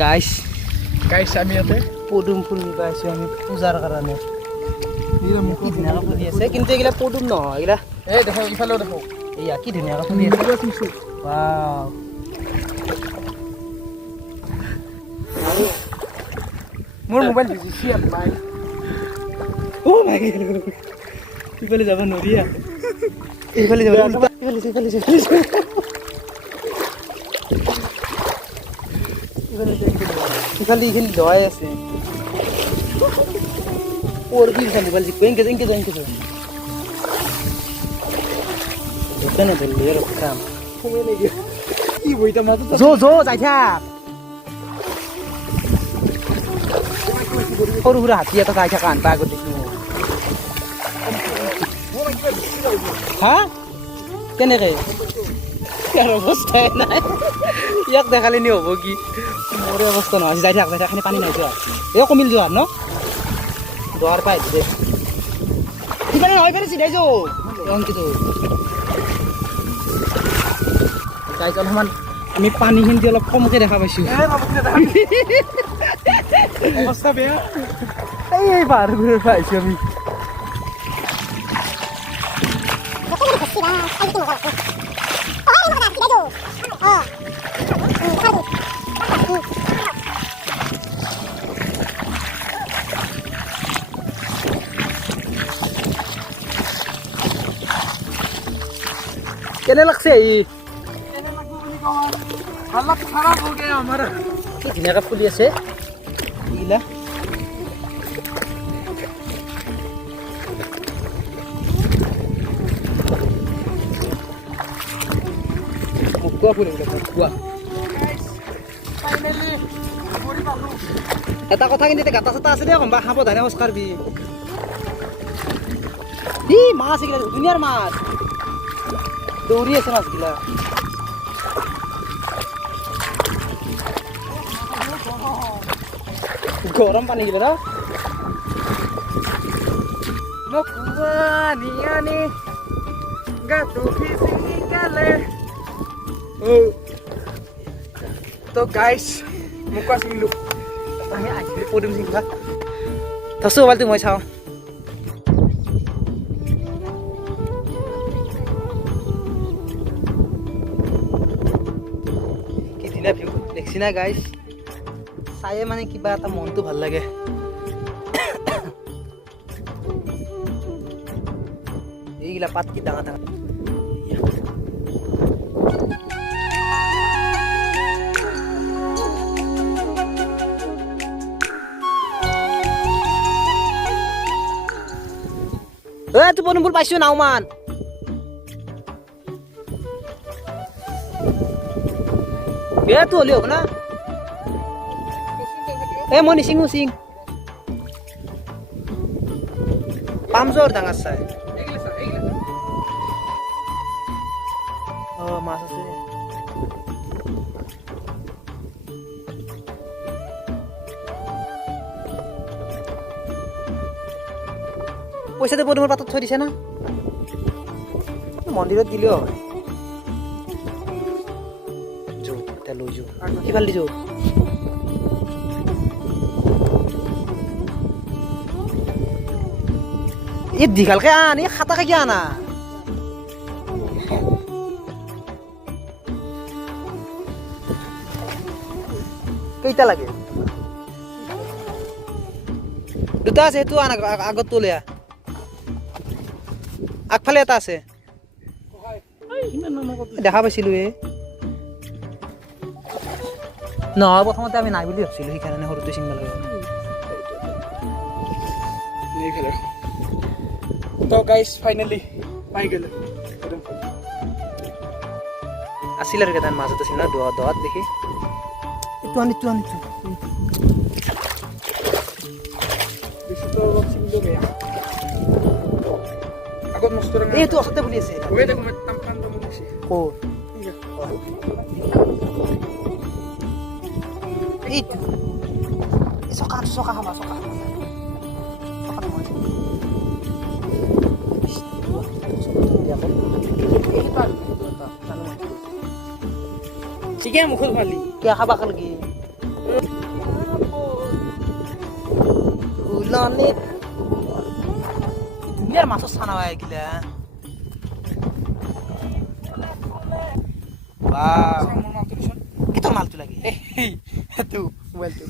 গাইছ গাইছ আমি ইয়াতে পদুম ফুল নিবা আইছো আমি পূজাৰ কাৰণে এইয়া মুখ ধুনীয়াকৈ ফুলি আছে কিন্তু এইগিলা পদুম নহয় এইগিলা এই দেখো ইফালেও দেখো এইয়া কি ধুনীয়াকৈ ফুলি আছে ৱাও মোৰ মোবাইল ভিজিছি নাই ও মাই ইফালে যাব নৰিয়া ইফালে যাব ইফালে ইফালে লয় আছে और भी खाली वाली बैंक इनके दुकान है ले रो काम কি বইটা মাথা जो যাই থাক সৰু সৰু হাতী এটা যাই থাক আনবা আগত দেখি হা কেনেকে ইয়াৰ অৱস্থাই নাই ইয়াক দেখালে নি হ'ব কি মোৰ অৱস্থা নহয় যাই থাক খানি পানী নাই যোৱা এই কমিল যোৱা ন দোৱাৰ পাই দে ইফালে নহয় ইফালে চিধাই যাও অংকিত গাইজ অলপমান আমি পানীখিনি অলপ কমকৈ দেখা পাইছোঁ অৱস্থা বেয়া এই পাৰ ঘূৰি পাইছোঁ আমি কেনে লাগছে हालत खराब हो गया हमारा ধুনীয়াকৈ ফুলি আছে এইগিলা মুকুয়া ফুল মুকুয়া ফাইনালি কৰি পালো এটা কথা কিন্তু গাঁতা চাটা আছে দে কমবা সাৱধানে খোজ কাঢ়বি মাছ এইগিলা ধুনীয়াৰ মাছ দৌৰি আছে মাছগিলা গৰম পানী গিলা Mokuaniani gato physically तो गाइस मुका सिंगलु আমি আহিলে পদুম সিংহা থসু বালতি মই চাও কি দিনা ভিউ দেখছি না গাইস চায়ে মানে কিবা এটা মনটো ভাল লাগে এইগিলা পাত কি ডাঙা ডাঙা তুই পদুম ফুল পাইছো নাও মান তুই হলি হব না মই নিচিঙো চিং পাম জোর ডাঙার চাই মাছ আছে পইচাতে পদুমৰ পাতত থৈ দিছে না মন্দিৰত দিলেও হয় যো এতিয়া লৈ যাওঁ সিফাল দি যাওঁ এই দীঘালকে আন এই খাটাকে কি আনা কেইটা লাগে দুটা আছে সেইটো আন আগত তোলে আগফালে এটা আছে দেখা পাইছিলো নহয় প্ৰথমতে আমি নাই বুলি ভাবিছিলো সেইকাৰণে সৰুটো চিঙব লাগে तो गाइस फाइनली পাই গেল আছিল আৰু কেইটামান মাজত আছিল না দোৱাত দেখি এইটো আনি বেছি তো চিংটো বেয়া আগত মস্ত ৰঙা এইটো ওচৰতে বুলি আছে ওই দেখো মই তাম কান্দ মুছি ক'ত এইটো চকা খাবা ঠিকে মুখত মালি কে খাবা লাগি উলানে দুনিয়াৰ মাছৰ চানা হয় এইগিলা বাহ মোৰ মালটো দিছোন কি তোৰ মালটো লাগে সেইটো মোবাইলটো